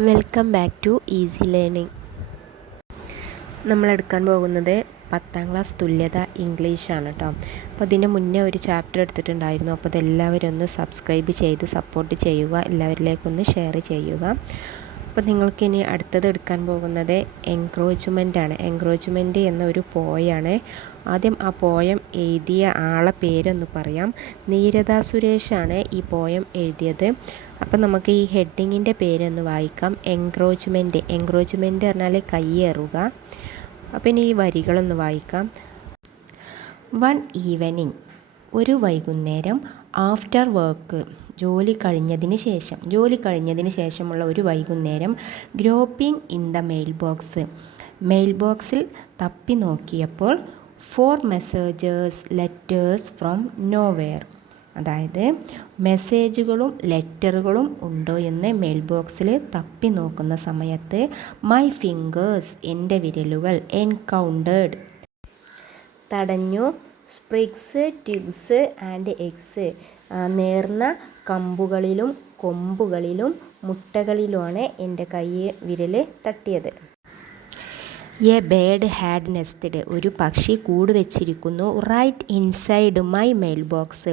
Welcome back to easy learning. നമ്മളെടുക്കാൻ പോകുന്നത് 10ാം ക്ലാസ് തുല്യത ഇംഗ്ലീഷാണ് കേട്ടോ. അപ്പോൾ ഇതിന് മുന്നേ ഒരു ചാപ്റ്റർ എടുത്തിട്ടുണ്ടായിരുന്നു. അപ്പോൾ അതെല്ലാവരും ഒന്ന് സബ്സ്ക്രൈബ് ചെയ്ത് സപ്പോർട്ട് ചെയ്യുക, എല്ലാവരിലേക്കൊന്ന് ഷെയർ ചെയ്യുക. അപ്പോൾ നിങ്ങൾക്കിനി അടുത്തത് എടുക്കാൻ പോകുന്നത് എൻക്രോച്ച്മെൻ്റ് ആണ്. എൻക്രോച്ച്മെൻ്റ് എന്ന ഒരു പോയാണ്. ആദ്യം ആ പോയം എഴുതിയ ആളെ പേരൊന്ന് പറയാം. നീരദ സുരേഷാണ് ഈ പോയം എഴുതിയത്. അപ്പം നമുക്ക് ഈ ഹെഡിങ്ങിൻ്റെ പേരൊന്ന് വായിക്കാം. എൻക്രോച്ച്മെൻറ്റ് പറഞ്ഞാൽ കയ്യേറുക. അപ്പം ഇനി ഈ വരികളൊന്ന് വായിക്കാം. വൺ ഈവനിങ്, ഒരു വൈകുന്നേരം, ആഫ്റ്റർ വർക്ക്, ജോലി കഴിഞ്ഞതിന് ശേഷമുള്ള ഒരു വൈകുന്നേരം, ഗ്രോപ്പിംഗ് ഇൻ ദ മെയിൽ ബോക്സിൽ തപ്പി നോക്കിയപ്പോൾ, four messages letters from nowhere, അതായത് മെസ്സേജുകളും ലെറ്ററുകളും ഉണ്ടോ എന്ന് മെയിൽ ബോക്സിൽ തപ്പി നോക്കുന്ന സമയത്ത്, മൈ ഫിംഗേഴ്സ്, എൻ്റെ വിരലുകൾ, എൻകൗണ്ടേർഡ്, തടഞ്ഞു, സ്പ്രിഗ്സ്, ട്വിഗ്സ് ആൻഡ് എഗ്സ്, നേർന്ന കമ്പുകളിലും കൊമ്പുകളിലും മുട്ടകളിലുമാണ് എൻ്റെ വിരൽ തട്ടിയത്. എ ബേർഡ് ഹാഡ് നെസ്റ്റഡ്, ഒരു പക്ഷി കൂട് വെച്ചിരിക്കുന്നു. Right inside my mail box,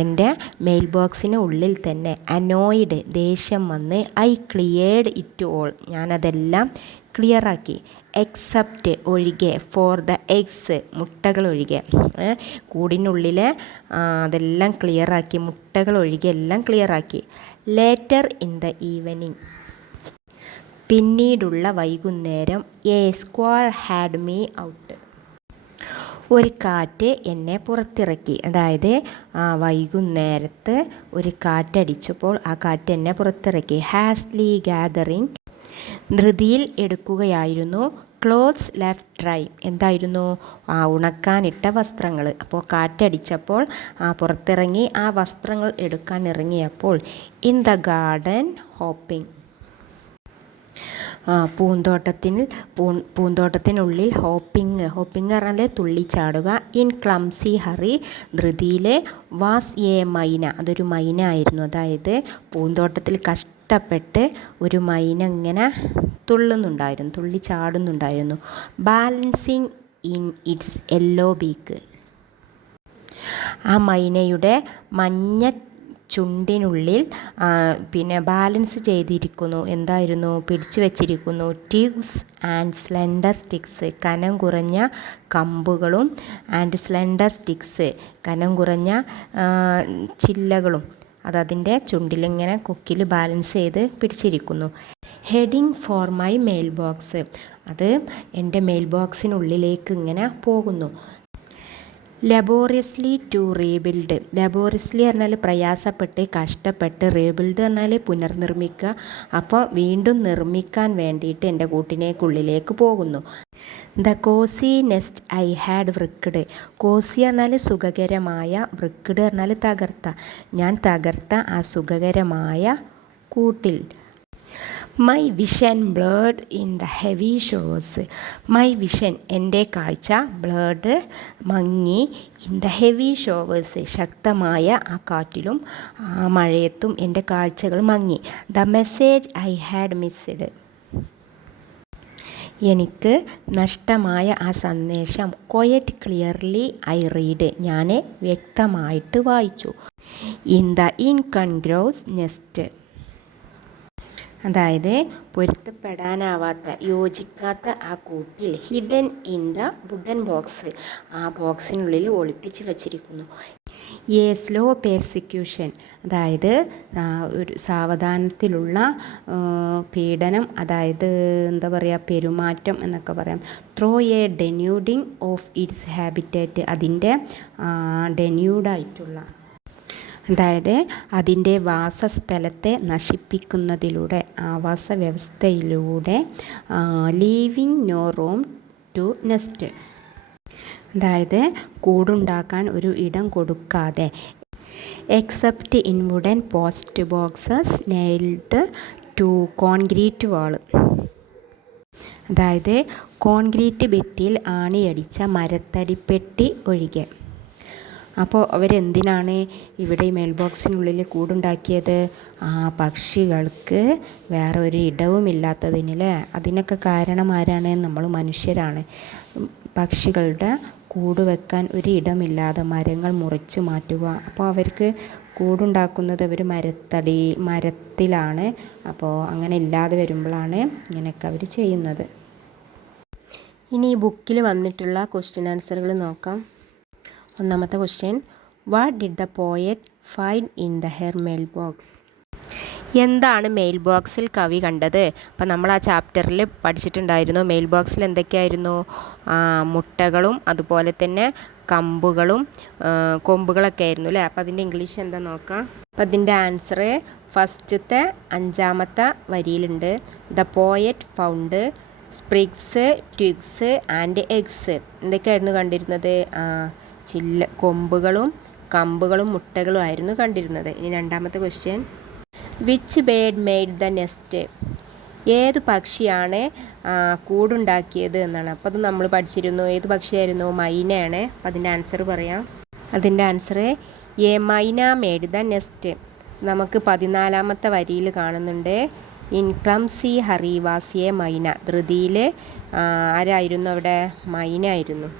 എൻ്റെ മെയിൽ ബോക്സിന് ഉള്ളിൽ തന്നെ. അനോയിഡ്, ദേഷ്യം വന്ന്. ഐ ക്ലിയേർഡ് ഇറ്റ് ഓൾ, ഞാനതെല്ലാം ക്ലിയറാക്കി. എക്സെപ്റ്റ്, ഒഴികെ. ഫോർ ദ എഗ്സ്, മുട്ടകൾ ഒഴികെ. കൂടിനുള്ളിലെ അതെല്ലാം ക്ലിയറാക്കി, മുട്ടകൾ ഒഴികെ എല്ലാം ക്ലിയറാക്കി. ലേറ്റർ ഇൻ ദ ഈവനിങ്, പിന്നീടുള്ള വൈകുന്നേരം, a squall had me out, ഒരു കാറ്റ് എന്നെ പുറത്തിറക്കി. അതായത് വൈകുന്നേരത്ത് ഒരു കാറ്റടിച്ചപ്പോൾ ആ കാറ്റ് എന്നെ പുറത്തിറക്കി. ഹാസ്ലി ഗാദറിങ്, ധൃതിയിൽ എടുക്കുകയായിരുന്നു. ക്ലോത്ത്സ് ലെഫ്റ്റ് ഡ്രൈ, എന്തായിരുന്നു? ഉണക്കാനിട്ട വസ്ത്രങ്ങൾ. അപ്പോൾ കാറ്റടിച്ചപ്പോൾ പുറത്തിറങ്ങി ആ വസ്ത്രങ്ങൾ എടുക്കാൻ ഇറങ്ങിയപ്പോൾ. ഇൻ ദ ഗാർഡൻ ഹോപ്പിംഗ്, പൂന്തോട്ടത്തിനുള്ളിൽ. ഹോപ്പിംഗ് പറഞ്ഞാൽ തുള്ളിച്ചാടുക. ഇൻ ക്ലംസി ഹറി, ധൃതിയിൽ. വാസ് എ മൈന, അതൊരു മൈന ആയിരുന്നു. അതായത് പൂന്തോട്ടത്തിൽ കഷ്ടപ്പെട്ട് ഒരു മൈന ഇങ്ങനെ തുള്ളിച്ചാടുന്നുണ്ടായിരുന്നു. Balancing in its yellow beak, ആ മൈനയുടെ മഞ്ഞ ചുണ്ടിനുള്ളിൽ ബാലൻസ് ചെയ്തിരിക്കുന്നു. എന്തായിരുന്നു? പിടിച്ചു വച്ചിരിക്കുന്നു. ട്വിഗ്സ് ആൻഡ് സ്ലെൻഡർ സ്റ്റിക്സ്, കനം കുറഞ്ഞ കമ്പുകളും. ആൻഡ് സ്ലെൻഡർ സ്റ്റിക്സ്, കനം കുറഞ്ഞ ചില്ലകളും. അതതിൻ്റെ ചുണ്ടിലിങ്ങനെ കൊക്കിൽ ബാലൻസ് ചെയ്ത് പിടിച്ചിരിക്കുന്നു. Heading for my mail box, അത് എൻ്റെ മെയിൽ ബോക്സിനുള്ളിലേക്ക് ഇങ്ങനെ പോകുന്നു. ലബോറിയസ്ലി ടു റീബിൽഡ്, ലബോറിയസ്ലി പറഞ്ഞാൽ പ്രയാസപ്പെട്ട് കഷ്ടപ്പെട്ട്, റീബിൽഡ് പറഞ്ഞാൽ പുനർനിർമ്മിക്കുക. അപ്പോൾ വീണ്ടും നിർമ്മിക്കാൻ വേണ്ടിയിട്ട് എൻ്റെ കൂട്ടിനേക്കുള്ളിലേക്ക് പോകുന്നു. The cozy nest I had wrecked, cozy പറഞ്ഞാൽ സുഖകരമായ, വൃക്കഡ് പറഞ്ഞാൽ തകർത്ത, ഞാൻ തകർത്ത ആ സുഖകരമായ കൂട്ടിൽ. My vision blade in the heavy shows, my vision, എൻ്റെ കാഴ്ച, ബ്ലേഡ് മങ്ങി, ഇൻ ദ ഹെവി ഷോവേഴ്സ്, ശക്തമായ ആ കാറ്റിലും ആ മഴയത്തും എൻ്റെ കാഴ്ചകൾ മങ്ങി. The message I had missed, എനിക്ക് നഷ്ടമായ ആ സന്ദേശം. ക്വയറ്റ് ക്ലിയർലി ഐ റീഡ്, ഞാൻ വ്യക്തമായിട്ട് വായിച്ചു. ഇൻ ദ ഇൻകൺഗ്രോസ് നെസ്റ്റ്, അതായത് പൊരുത്തപ്പെടാനാവാത്ത, യോജിക്കാത്ത ആ കൂട്ടിൽ. Hidden in the wooden box, ആ ബോക്സിനുള്ളിൽ ഒളിപ്പിച്ച് വച്ചിരിക്കുന്നു. എ സ്ലോ പെർസിക്യൂഷൻ, അതായത് ഒരു സാവധാനത്തിലുള്ള പീഡനം, അതായത് എന്താ പറയുക, പെരുമാറ്റം എന്നൊക്കെ പറയാം. Through a denuding of its habitat, അതിൻ്റെ ഡെന്യൂഡായിട്ടുള്ള, അതായത് അതിൻ്റെ വാസസ്ഥലത്തെ നശിപ്പിക്കുന്നതിലൂടെ, ആവാസ വ്യവസ്ഥയിലൂടെ. Leaving no room to nest, അതായത് കൂടുണ്ടാക്കാൻ ഒരു ഇടം കൊടുക്കാതെ. Except in wooden post boxes nailed to concrete wall, അതായത് കോൺക്രീറ്റ് ഭിത്തിയിൽ ആണിയടിച്ച മരത്തടിപ്പെട്ടി ഒഴികെ. അപ്പോൾ അവരെന്തിനാണ് ഇവിടെ ഈ മെയിൽ ബോക്സിനുള്ളിൽ കൂടുണ്ടാക്കിയത്? പക്ഷികൾക്ക് വേറെ ഒരു ഇടവും ഇല്ലാത്തതിനല്ലേ. അതിനൊക്കെ കാരണം ആരാണ്? നമ്മൾ മനുഷ്യരാണ്. പക്ഷികളുടെ കൂട് വെക്കാൻ ഒരു ഇടമില്ലാതെ മരങ്ങൾ മുറിച്ച് മാറ്റുക. അപ്പോൾ അവർക്ക് കൂടുണ്ടാക്കുന്നത് അവർ മരത്തിലാണ്. അപ്പോൾ അങ്ങനെ ഇല്ലാതെ വരുമ്പോഴാണ് ഇങ്ങനെയൊക്കെ അവർ ചെയ്യുന്നത്. ഇനി ഈ ബുക്കിൽ വന്നിട്ടുള്ള ക്വസ്റ്റ്യൻ ആൻസറുകൾ നോക്കാം. ഒന്നാമത്തെ question, what did the poet find in the her mail box? എന്താണ് മെയിൽ ബോക്സിൽ കവി കണ്ടത്? അപ്പം നമ്മൾ ആ ചാപ്റ്ററിൽ പഠിച്ചിട്ടുണ്ടായിരുന്നു. മെയിൽ ബോക്സിൽ എന്തൊക്കെയായിരുന്നു? മുട്ടകളും അതുപോലെ തന്നെ കമ്പുകളും കൊമ്പുകളൊക്കെ ആയിരുന്നു അല്ലേ. അപ്പം അതിൻ്റെ ഇംഗ്ലീഷ് എന്താ നോക്കാം. അപ്പം അതിൻ്റെ ആൻസർ ഫസ്റ്റത്തെ 5ാമത്തെ വരിയിലുണ്ട്. The poet found sprigs, twigs and eggs. എന്തൊക്കെയായിരുന്നു കണ്ടിരുന്നത്? കൊമ്പുകളും കമ്പുകളും മുട്ടകളും ആയിരുന്നു കണ്ടിരുന്നത്. ഇനി 2ാമത്തെ question, which bird made the nest? ഏത് പക്ഷിയാണ് കൂടുണ്ടാക്കിയത് എന്നാണ്. അപ്പോൾ അത് നമ്മൾ പഠിച്ചിരുന്നു. ഏത് പക്ഷിയായിരുന്നു? മൈനയാണ്. അപ്പോൾ അതിൻ്റെ ആൻസർ പറയാം. അതിൻ്റെ answer a myna made the nest. നമുക്ക് 14ാമത്തെ വരിയിൽ കാണുന്നുണ്ട്, in clumsy hurry was a myna. ധൃതിയിൽ ആരായിരുന്നു അവിടെ? മൈന ആയിരുന്നു.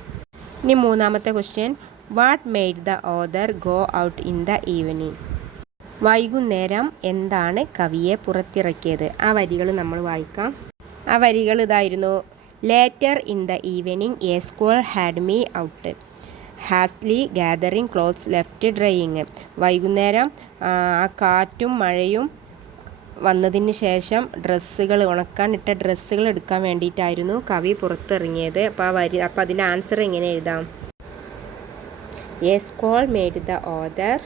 ഇനി 3ാമത്തെ question, what made the author go out in the evening? വൈകുന്നേരം എന്താണ് കവിയെ പുറത്തിറക്കിയത്? ആ വരികൾ നമ്മൾ വായിക്കാം. ആ വരികൾ ഇതായിരുന്നു. Later in the evening a squall had me out hastily gathering clothes left drying. വൈകുന്നേരം ആ കാറ്റും മഴയും വന്നതിന് ശേഷം ഉണക്കാൻ ഇട്ട ഡ്രസ്സുകൾ എടുക്കാൻ വേണ്ടിയിട്ടായിരുന്നു കവി പുറത്തിറങ്ങിയത്. അപ്പോൾ അതിൻ്റെ ആൻസർ എങ്ങനെ എഴുതാം? A squall made the author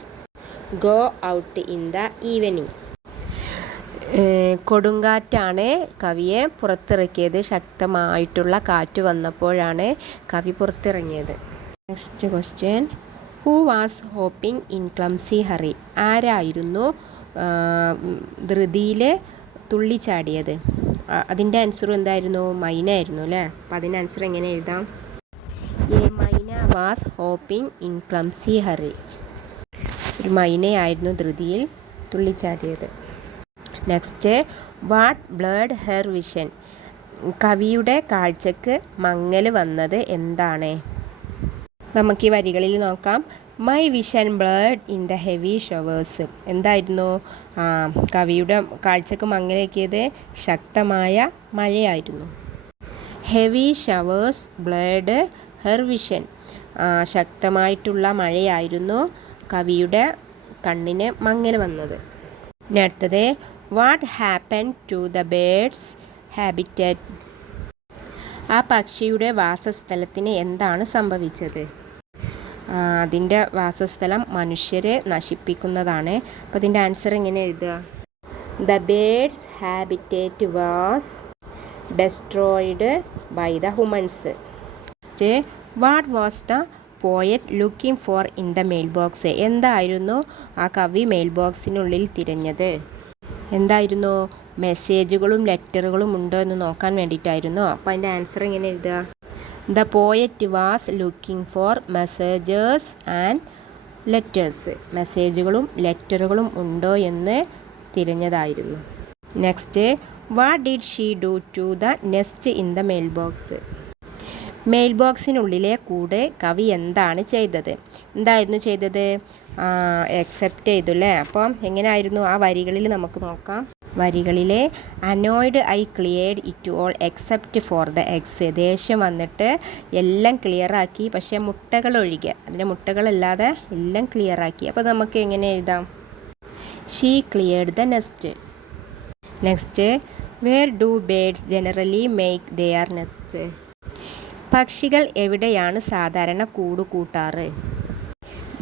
go out in the evening. കൊടുങ്കാറ്റാണ് കവിയെ പുറത്തിറക്കിയത്. ശക്തമായിട്ടുള്ള കാറ്റ് വന്നപ്പോഴാണ് കവി പുറത്തിറങ്ങിയത്. Next question, who was hopping in clumsy hurry? ആരായിരുന്നു ധൃതിയിൽ തുള്ളിച്ചാടിയത്? അതിൻ്റെ ആൻസറും എന്തായിരുന്നു? മൈന ആയിരുന്നു അല്ലേ. അപ്പം അതിൻ്റെ ആൻസർ എങ്ങനെ എഴുതാം? A myna was hopping in clumsy hurry. ഒരു മൈനയായിരുന്നു ധൃതിയിൽ തുള്ളിച്ചാടിയത്. Next, what blurred her vision? കവിയുടെ കാഴ്ചക്ക് മങ്ങൽ വന്നത് എന്താണ്? നമുക്ക് ഈ വരികളിൽ നോക്കാം. My vision blurred in the heavy showers. എന്തായിരുന്നു കവിയുടെ കാഴ്ചക്ക് മങ്ങലേക്കിയത്? ശക്തമായ മഴയായിരുന്നു. Heavy showers blurred her vision. ശക്തമായിട്ടുള്ള മഴയായിരുന്നു കവിയുടെ കണ്ണിന് മങ്ങൽ വന്നത്. ഇനി അടുത്തത്, what happen to the birds habitat? ആ പക്ഷിയുടെ വാസസ്ഥലത്തിന് എന്താണ് സംഭവിച്ചത്? അതിൻ്റെ വാസസ്ഥലം മനുഷ്യരെ നശിപ്പിക്കുന്നതാണ്. അപ്പോൾ അതിൻ്റെ ആൻസർ എങ്ങനെ എഴുതുക? The birds habitat was destroyed by the humans. Next, what was the poet looking for in the mail box? എന്തായിരുന്നു ആ കവി മെയിൽ ബോക്സിനുള്ളിൽ തിരഞ്ഞത്? എന്തായിരുന്നു? മെസ്സേജുകളും ലെറ്ററുകളും ഉണ്ടോ എന്ന് നോക്കാൻ വേണ്ടിയിട്ടായിരുന്നു. അപ്പോൾ അതിൻ്റെ ആൻസർ എങ്ങനെ എഴുതുക? The poet was looking for messages and letters. മെസ്സേജുകളും ലെറ്ററുകളും ഉണ്ടോ എന്ന് തിരഞ്ഞതായിരുന്നു. Next, what did she do to the nest in the mail box? Mail ബോക്സിനുള്ളിലെ കൂടെ കവി എന്താണ് ചെയ്തത്? എന്തായിരുന്നു ചെയ്തത്? അക്സെപ്റ്റ് ചെയ്തു അല്ലേ. അപ്പം എങ്ങനെയായിരുന്നു ആ വരികളിൽ നമുക്ക് നോക്കാം. വരികളിലെ annoyed I cleared it all except for the eggs. ദേഷ്യം വന്നിട്ട് എല്ലാം ക്ലിയറാക്കി, പക്ഷേ മുട്ടകൾ ഒഴികെ, അതിൻ്റെ മുട്ടകളല്ലാതെ എല്ലാം ക്ലിയറാക്കി. അപ്പോൾ നമുക്ക് എങ്ങനെ എഴുതാം? She cleared the nest. Next, where do birds generally make their nest? പക്ഷികൾ എവിടെയാണ് സാധാരണ കൂട് കൂട്ടാറ്?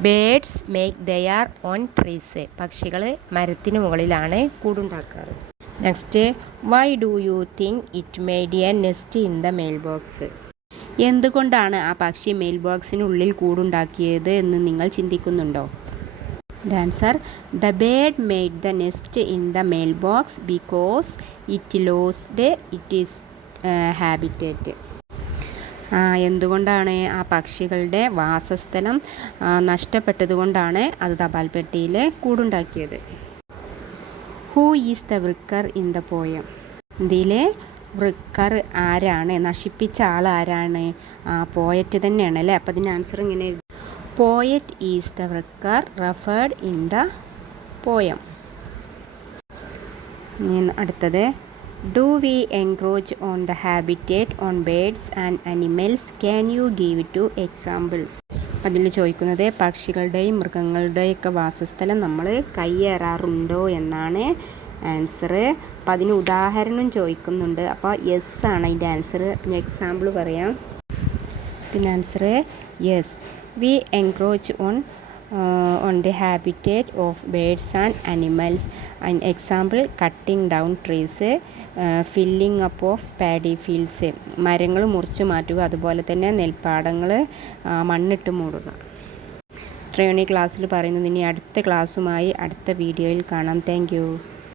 Birds make their on trees. പക്ഷികൾ മരത്തിന് മുകളിലാണ് കൂടുണ്ടാക്കാറ്. Next, why do you think it made a nest in the mail box? എന്തുകൊണ്ടാണ് ആ പക്ഷി മെയിൽ ബോക്സിനുള്ളിൽ കൂടുണ്ടാക്കിയത് എന്ന് നിങ്ങൾ ചിന്തിക്കുന്നുണ്ടോ? Answer, the bird made the nest in the mail box because it lost it is habitat. എന്തുകൊണ്ടാണ് ആ പക്ഷികളുടെ വാസസ്ഥലം നഷ്ടപ്പെട്ടതുകൊണ്ടാണ് അത് തപാൽ പെട്ടിയിൽ കൂടുണ്ടാക്കിയത്. Who is the wrecker in the poem? ഇതിലെ വൃക്കർ ആരാണ്, നശിപ്പിച്ച ആൾ ആരാണ്? പോയറ്റ് തന്നെയാണ് അല്ലേ. അപ്പോൾ അതിൻ്റെ ആൻസർ ഇങ്ങനെ: poet is the wrecker referred in the poem. അടുത്തത്: do we encroach on the habitat on birds and animals? Can you give 2 examples? അപ്പം അതിൽ ചോദിക്കുന്നത് പക്ഷികളുടെയും മൃഗങ്ങളുടെയൊക്കെ വാസസ്ഥലം നമ്മൾ കയ്യേറാറുണ്ടോ എന്നാണ് ആൻസർ. അപ്പം അതിന് ഉദാഹരണം ചോദിക്കുന്നുണ്ട്. അപ്പോൾ യെസ് ആണ് അതിൻ്റെ ആൻസർ. എക്സാമ്പിൾ പറയാം. ഇതിൻ്റെ answer yes. We encroach on the habitat of birds and animals. An example: cutting down trees, filling up of paddy fields. മരങ്ങൾ മുറിച്ച് മാറ്റുക, അതുപോലെ തന്നെ നെൽപ്പാടങ്ങൾ മണ്ണിട്ട് മൂടുക. ഇത്രയാണ് ഈ ക്ലാസ്സിൽ പറയുന്നത്. ഇനി അടുത്ത ക്ലാസ്സുമായി അടുത്ത വീഡിയോയിൽ കാണാം. Thank you.